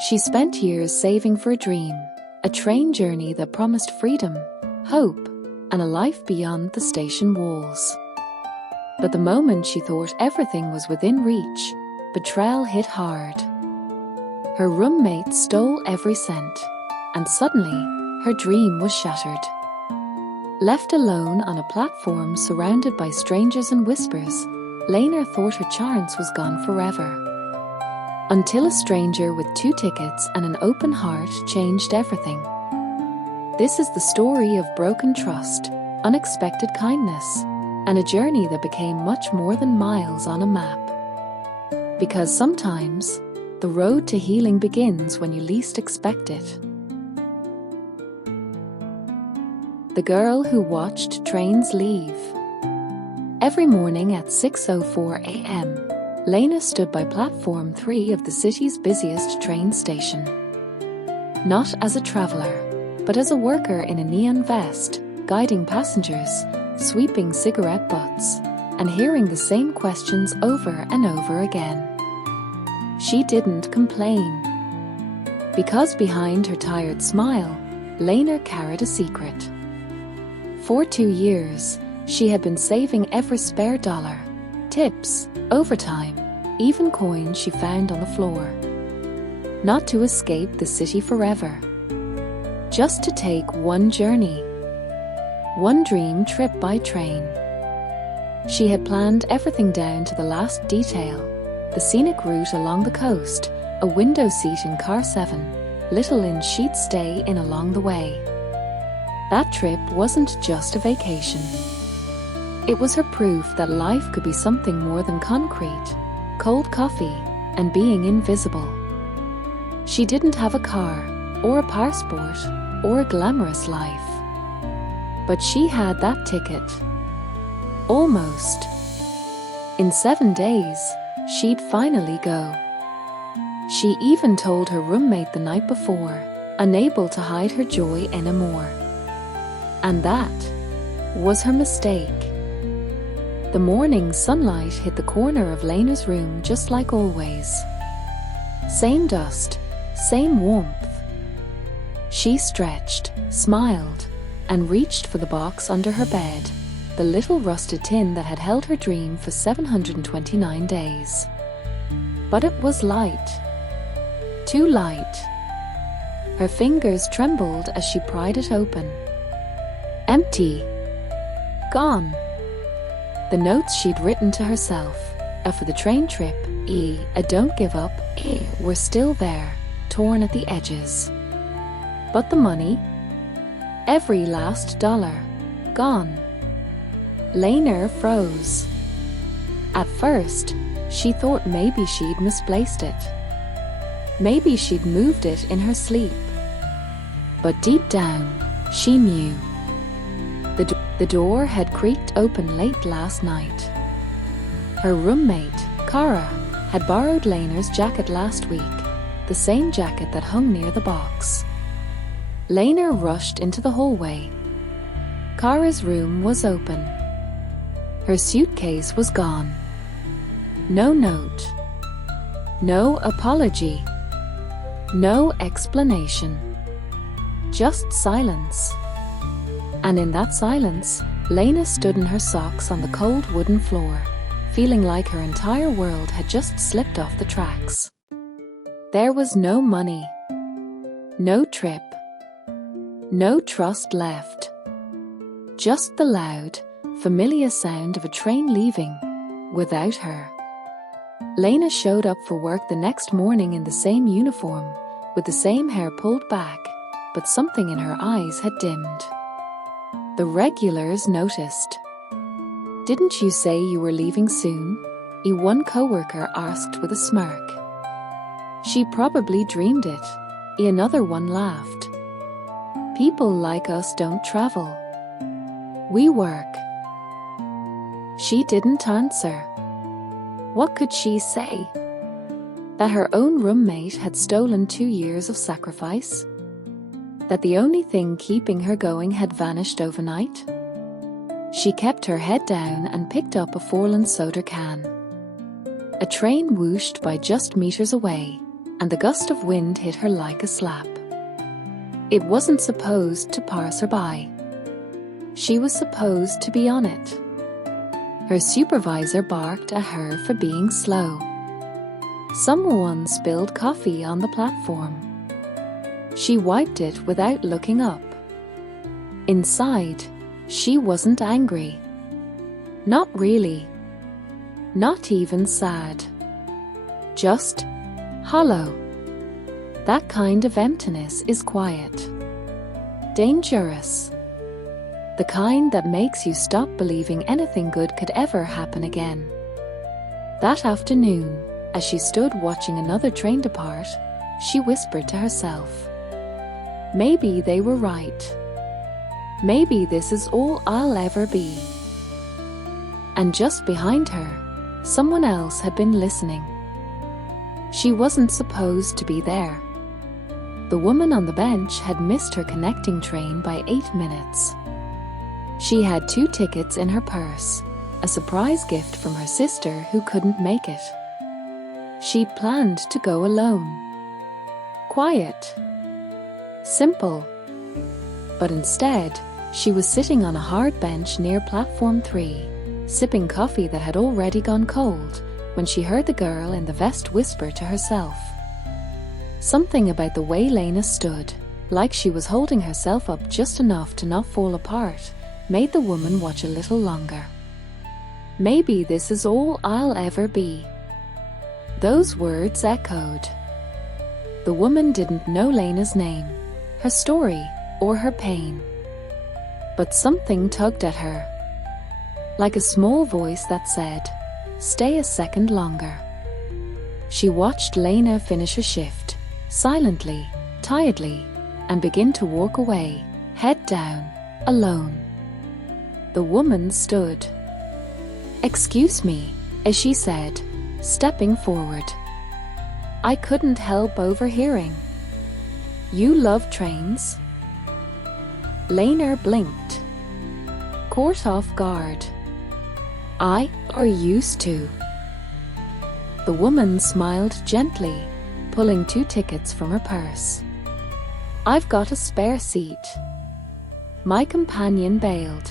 She spent years saving for a dream, a train journey that promised freedom, hope, and a life beyond the station walls. But the moment she thought everything was within reach, betrayal hit hard. Her roommate stole every cent, and suddenly, her dream was shattered. Left alone on a platform surrounded by strangers and whispers, Lena thought her chance was gone forever. Until a stranger with 2 tickets and an open heart changed everything. This is the story of broken trust, unexpected kindness, and a journey that became much more than miles on a map. Because sometimes, the road to healing begins when you least expect it. The girl who watched trains leave. Every morning at 6:04 a.m., Lena stood by platform 3 of the city's busiest train station. Not as a traveler, but as a worker in a neon vest, guiding passengers, sweeping cigarette butts, and hearing the same questions over and over again. She didn't complain. Because behind her tired smile, Lena carried a secret. For 2 years, she had been saving every spare dollar, tips, overtime, even coins she found on the floor. Not to escape the city forever. Just to take one journey. One dream trip by train. She had planned everything down to the last detail. The scenic route along the coast, a window seat in car 7, little in sheet stay in along the way. That trip wasn't just a vacation. It was her proof that life could be something more than concrete, cold coffee, and being invisible. She didn't have a car, or a passport, or a glamorous life. But she had that ticket. Almost. In 7 days, she'd finally go. She even told her roommate the night before, unable to hide her joy anymore. And that was her mistake. The morning sunlight hit the corner of Lena's room just like always. Same dust, same warmth. She stretched, smiled, and reached for the box under her bed, the little rusted tin that had held her dream for 729 days. But it was light. Too light. Her fingers trembled as she pried it open. Empty. Gone. The notes she'd written to herself, a for the train trip, a don't give up, were still there, torn at the edges. But the money? Every last dollar. Gone. Lena froze. At first, she thought maybe she'd misplaced it. Maybe she'd moved it in her sleep. But deep down, she knew. The door had creaked open late last night. Her roommate, Cara, had borrowed Lena's jacket last week, the same jacket that hung near the box. Lena rushed into the hallway. Cara's room was open. Her suitcase was gone. No note. No apology. No explanation. Just silence. And in that silence, Lena stood in her socks on the cold wooden floor, feeling like her entire world had just slipped off the tracks. There was no money. No trip. No trust left. Just the loud, familiar sound of a train leaving, without her. Lena showed up for work the next morning in the same uniform, with the same hair pulled back, but something in her eyes had dimmed. The regulars noticed. "Didn't you say you were leaving soon?" one coworker asked with a smirk. "She probably dreamed it," another one laughed. "People like us don't travel. We work." She didn't answer. What could she say? That her own roommate had stolen 2 years of sacrifice? That the only thing keeping her going had vanished overnight? She kept her head down and picked up a fallen soda can. A train whooshed by just meters away, and the gust of wind hit her like a slap. It wasn't supposed to pass her by. She was supposed to be on it. Her supervisor barked at her for being slow. Someone spilled coffee on the platform. She wiped it without looking up. Inside, she wasn't angry. Not really. Not even sad. Just hollow. That kind of emptiness is quiet. Dangerous. The kind that makes you stop believing anything good could ever happen again. That afternoon, as she stood watching another train depart, she whispered to herself, maybe they were right. Maybe this is all I'll ever be. And just behind her, someone else had been listening. She wasn't supposed to be there. The woman on the bench had missed her connecting train by 8 minutes. She had 2 tickets in her purse, a surprise gift from her sister who couldn't make it. She'd planned to go alone. Quiet. Simple. But instead, she was sitting on a hard bench near platform 3, sipping coffee that had already gone cold, when she heard the girl in the vest whisper to herself. Something about the way Lena stood, like she was holding herself up just enough to not fall apart, made the woman watch a little longer. Maybe this is all I'll ever be. Those words echoed. The woman didn't know Lena's name, her story, or her pain. But something tugged at her. Like a small voice that said, stay a second longer. She watched Lena finish her shift, silently, tiredly, and begin to walk away, head down, alone. The woman stood. Excuse me, as she said, stepping forward. I couldn't help overhearing. You love trains? Lena blinked, caught off guard. I are used to. The woman smiled gently, pulling 2 tickets from her purse. I've got a spare seat. My companion bailed.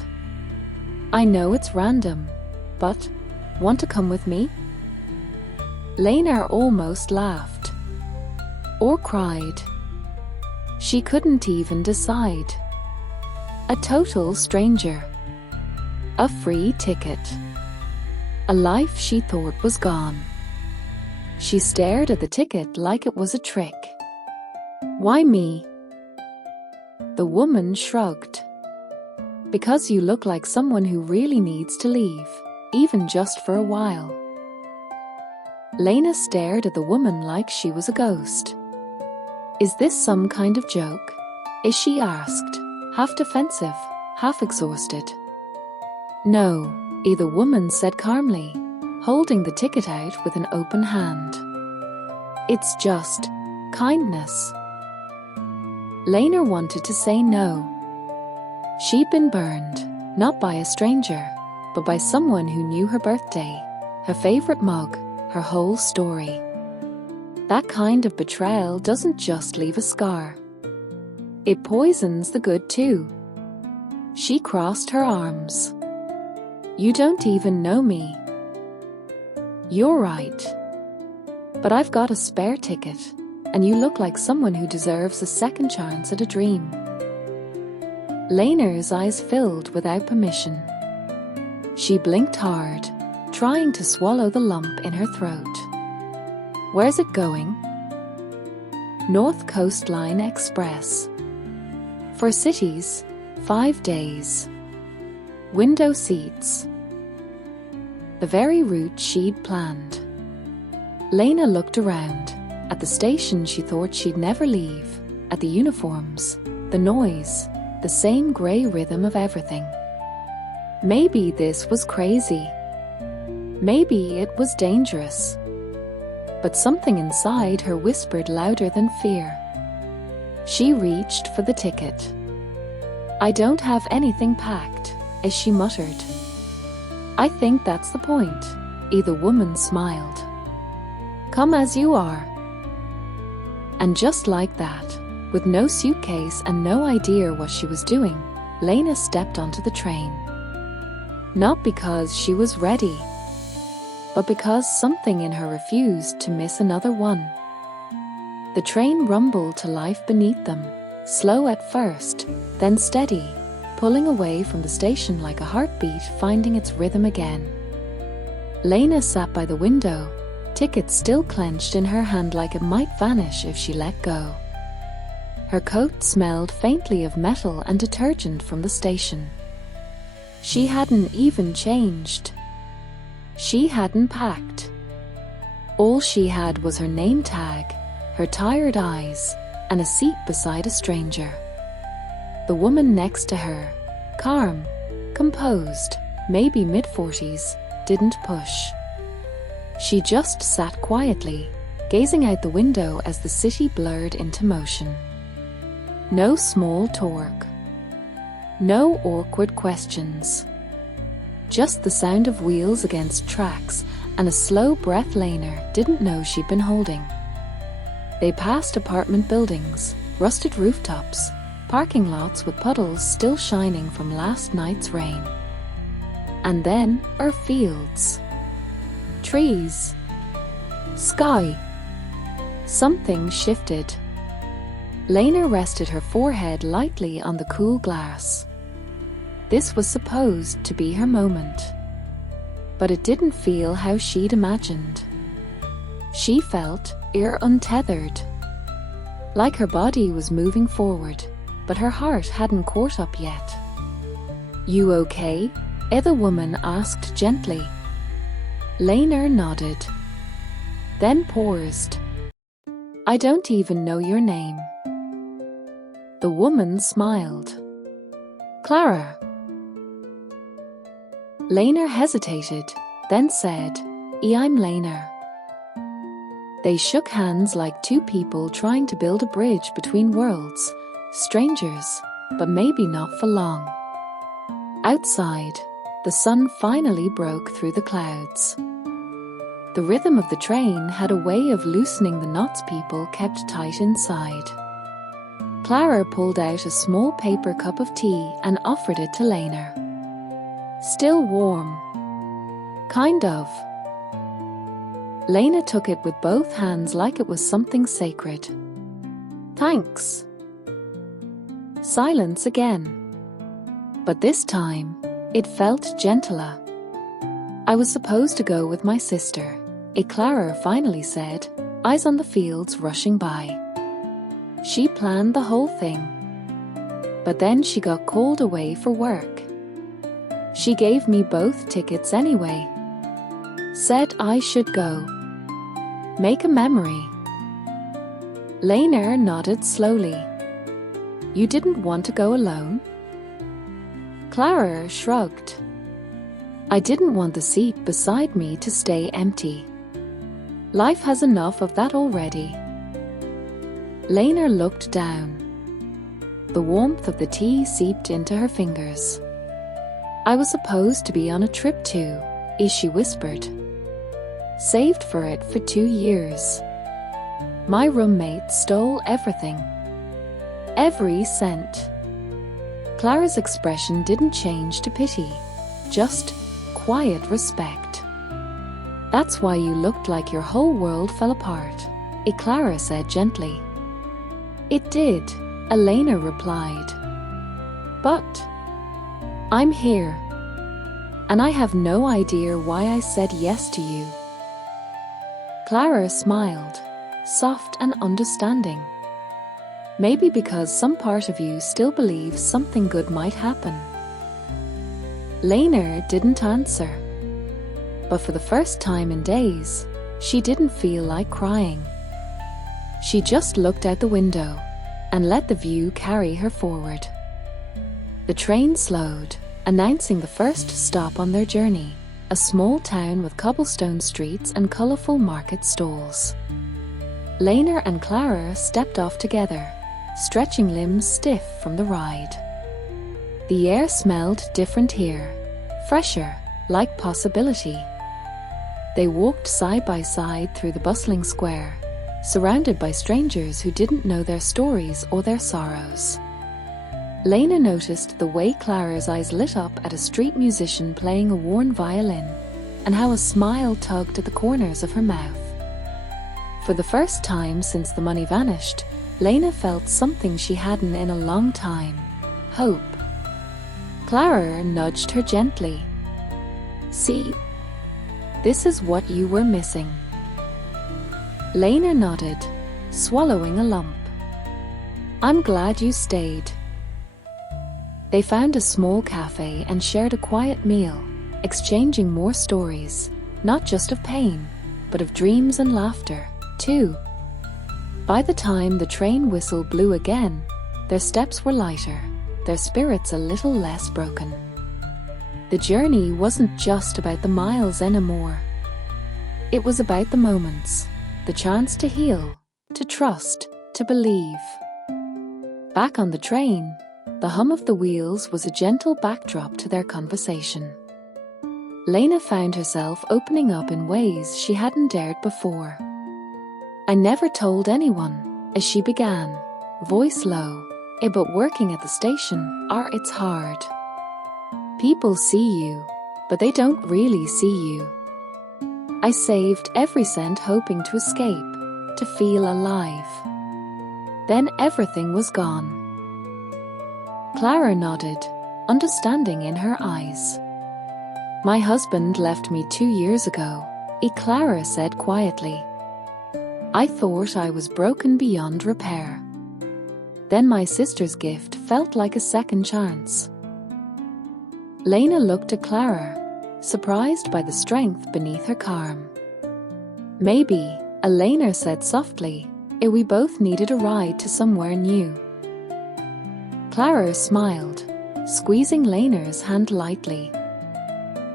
I know it's random, but want to come with me? Lena almost laughed. Or cried. She couldn't even decide. A total stranger. A free ticket. A life she thought was gone. She stared at the ticket like it was a trick. Why me? The woman shrugged. Because you look like someone who really needs to leave, even just for a while. Lena stared at the woman like she was a ghost. Is this some kind of joke? Is she asked, half defensive, half exhausted. No, the woman said calmly, holding the ticket out with an open hand. It's just kindness. Lena wanted to say no. She'd been burned, not by a stranger, but by someone who knew her birthday, her favorite mug, her whole story. That kind of betrayal doesn't just leave a scar. It poisons the good too. She crossed her arms. You don't even know me. You're right. But I've got a spare ticket, and you look like someone who deserves a second chance at a dream. Lena's eyes filled without permission. She blinked hard, trying to swallow the lump in her throat. Where's it going? North Coast Line Express. For cities, 5 days. Window seats. The very route she'd planned. Lena looked around, at the station she thought she'd never leave, at the uniforms, the noise, the same grey rhythm of everything. Maybe this was crazy. Maybe it was dangerous. But something inside her whispered louder than fear. She reached for the ticket. I don't have anything packed, as she muttered. I think that's the point, the woman smiled. Come as you are. And just like that, with no suitcase and no idea what she was doing, Lena stepped onto the train. Not because she was ready, but because something in her refused to miss another one. The train rumbled to life beneath them, slow at first, then steady, pulling away from the station like a heartbeat finding its rhythm again. Lena sat by the window, ticket still clenched in her hand like it might vanish if she let go. Her coat smelled faintly of metal and detergent from the station. She hadn't even changed. She hadn't packed. All she had was her name tag, her tired eyes, and a seat beside a stranger. The woman next to her, calm, composed, maybe mid-40s, didn't push. She just sat quietly, gazing out the window as the city blurred into motion. No small talk. No awkward questions. Just the sound of wheels against tracks and a slow breath Lena didn't know she'd been holding. They passed apartment buildings, rusted rooftops, parking lots with puddles still shining from last night's rain. And then our fields. Trees. Sky. Something shifted. Lena rested her forehead lightly on the cool glass. This was supposed to be her moment. But it didn't feel how she'd imagined. She felt untethered. Like her body was moving forward, but her heart hadn't caught up yet. "You okay?" the woman asked gently. Lena nodded. Then paused. "I don't even know your name." The woman smiled. "Clara." Lena hesitated, then said, "I'm Lena." They shook hands like two people trying to build a bridge between worlds, strangers, but maybe not for long. Outside, the sun finally broke through the clouds. The rhythm of the train had a way of loosening the knots people kept tight inside. Clara pulled out a small paper cup of tea and offered it to Lena. "Still warm." "Kind of." Lena took it with both hands like it was something sacred. "Thanks." Silence again. But this time, it felt gentler. "I was supposed to go with my sister," Clara finally said, eyes on the fields rushing by. She planned the whole thing. But then she got called away for work. She gave me both tickets anyway. Said I should go. Make a memory. Lena nodded slowly. "You didn't want to go alone?" Clara shrugged. "I didn't want the seat beside me to stay empty. Life has enough of that already." Lena looked down. The warmth of the tea seeped into her fingers. "I was supposed to be on a trip too," she whispered. "Saved for it for 2 years. My roommate stole everything. Every cent." Clara's expression didn't change to pity, just quiet respect. "That's why you looked like your whole world fell apart," Clara said gently. "It did," Elena replied. "But I'm here. And I have no idea why I said yes to you." Clara smiled, soft and understanding. "Maybe because some part of you still believes something good might happen." Lena didn't answer. But for the first time in days, she didn't feel like crying. She just looked out the window and let the view carry her forward. The train slowed, announcing the first stop on their journey, a small town with cobblestone streets and colourful market stalls. Lena and Clara stepped off together, stretching limbs stiff from the ride. The air smelled different here, fresher, like possibility. They walked side by side through the bustling square, surrounded by strangers who didn't know their stories or their sorrows. Lena noticed the way Clara's eyes lit up at a street musician playing a worn violin, and how a smile tugged at the corners of her mouth. For the first time since the money vanished, Lena felt something she hadn't in a long time: hope. Clara nudged her gently. "See, this is what you were missing." Lena nodded, swallowing a lump. "I'm glad you stayed." They found a small cafe and shared a quiet meal, exchanging more stories, not just of pain, but of dreams and laughter, too. By the time the train whistle blew again, their steps were lighter, their spirits a little less broken. The journey wasn't just about the miles anymore. It was about the moments, the chance to heal, to trust, to believe. Back on the train, the hum of the wheels was a gentle backdrop to their conversation. Lena found herself opening up in ways she hadn't dared before. "I never told anyone," as she began, voice low, "but working at the station, it's hard. People see you, but they don't really see you. I saved every cent hoping to escape, to feel alive. Then everything was gone." Clara nodded, understanding in her eyes. "My husband left me 2 years ago," Clara said quietly. "I thought I was broken beyond repair. Then my sister's gift felt like a second chance." Lena looked at Clara, surprised by the strength beneath her calm. "Maybe," Elena said softly, "we both needed a ride to somewhere new." Clara smiled, squeezing Lena's hand lightly.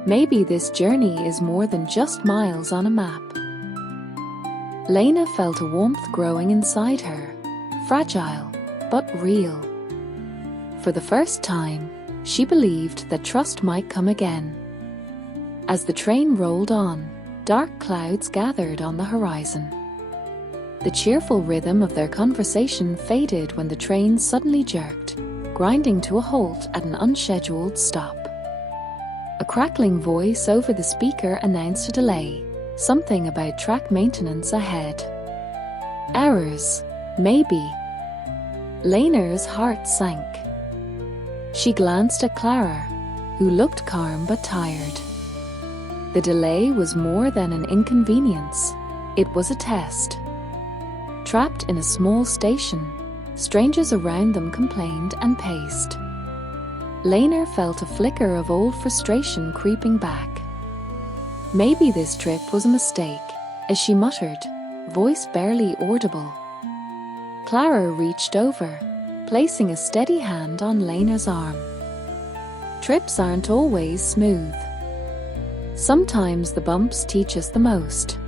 "Maybe this journey is more than just miles on a map." Lena felt a warmth growing inside her, fragile, but real. For the first time, she believed that trust might come again. As the train rolled on, dark clouds gathered on the horizon. The cheerful rhythm of their conversation faded when the train suddenly jerked, grinding to a halt at an unscheduled stop. A crackling voice over the speaker announced a delay, something about track maintenance ahead. Hours, maybe. Lena's heart sank. She glanced at Clara, who looked calm but tired. The delay was more than an inconvenience, it was a test. Trapped in a small station, strangers around them complained and paced. Lena felt a flicker of old frustration creeping back. Maybe this trip was a mistake, as she muttered, voice barely audible. Clara reached over, placing a steady hand on Lena's arm. Trips aren't always smooth. Sometimes the bumps teach us the most.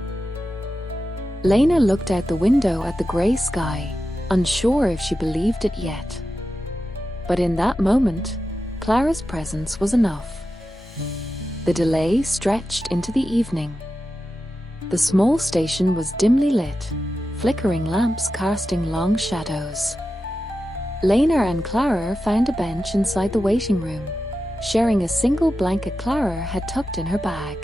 Lena looked out the window at the grey sky, unsure if she believed it yet. But in that moment, Clara's presence was enough. The delay stretched into the evening. The small station was dimly lit, flickering lamps casting long shadows. Lena and Clara found a bench inside the waiting room, sharing a single blanket Clara had tucked in her bag.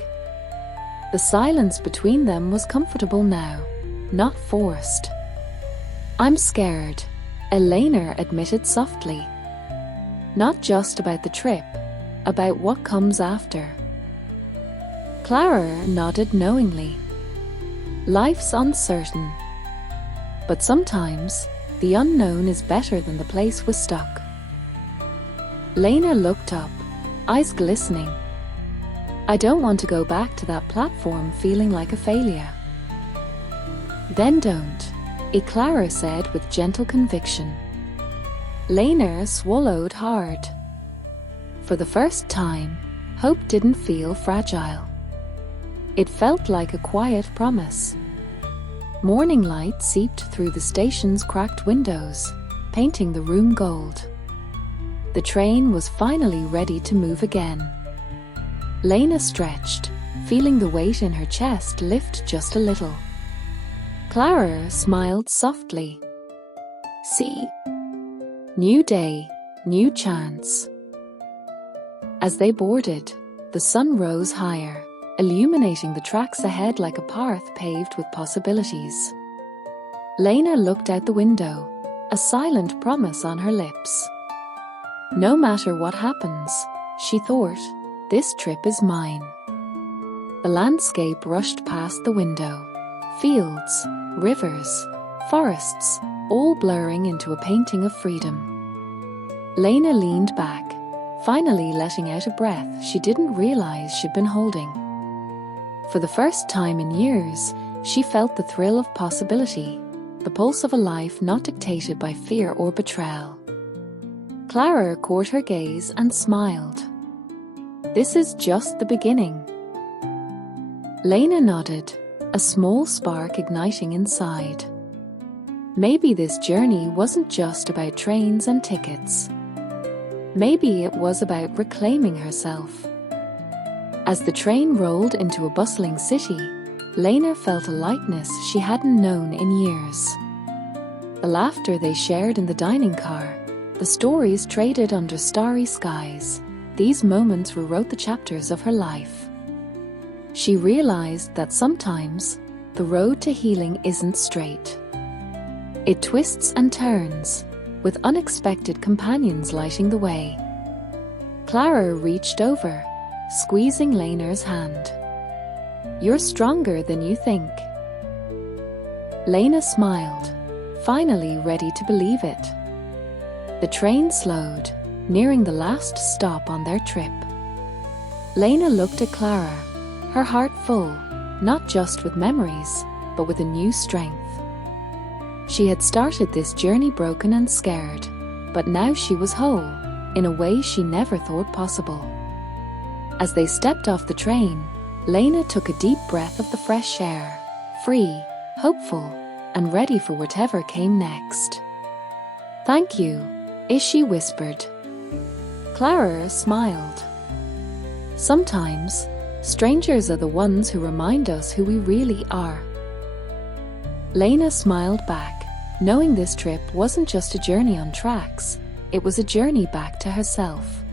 The silence between them was comfortable now, not forced. "I'm scared," Elena admitted softly. "Not just about the trip, about what comes after." Clara nodded knowingly. Life's uncertain. But sometimes, the unknown is better than the place we're stuck. Lena looked up, eyes glistening. "I don't want to go back to that platform feeling like a failure." "Then don't," Clara said with gentle conviction. Lena swallowed hard. For the first time, hope didn't feel fragile. It felt like a quiet promise. Morning light seeped through the station's cracked windows, painting the room gold. The train was finally ready to move again. Lena stretched, feeling the weight in her chest lift just a little. Clara smiled softly. See? New day, new chance. As they boarded, the sun rose higher, illuminating the tracks ahead like a path paved with possibilities. Lena looked out the window, a silent promise on her lips. No matter what happens, she thought, this trip is mine. The landscape rushed past the window. Fields, rivers, forests, all blurring into a painting of freedom. Lena leaned back, finally letting out a breath she didn't realize she'd been holding. For the first time in years, she felt the thrill of possibility, the pulse of a life not dictated by fear or betrayal. Clara caught her gaze and smiled. This is just the beginning. Lena nodded, a small spark igniting inside. Maybe this journey wasn't just about trains and tickets. Maybe it was about reclaiming herself. As the train rolled into a bustling city, Lena felt a lightness she hadn't known in years. The laughter they shared in the dining car, the stories traded under starry skies, these moments rewrote the chapters of her life. She realized that sometimes the road to healing isn't straight. It twists and turns, with unexpected companions lighting the way. Clara reached over, squeezing Lena's hand. You're stronger than you think. Lena smiled, finally ready to believe it. The train slowed, nearing the last stop on their trip. Lena looked at Clara, her heart full, not just with memories, but with a new strength. She had started this journey broken and scared, but now she was whole, in a way she never thought possible. As they stepped off the train, Lena took a deep breath of the fresh air, free, hopeful, and ready for whatever came next. Thank you, Ishi whispered. Clara smiled. Sometimes, strangers are the ones who remind us who we really are. Lena smiled back, knowing this trip wasn't just a journey on tracks, it was a journey back to herself.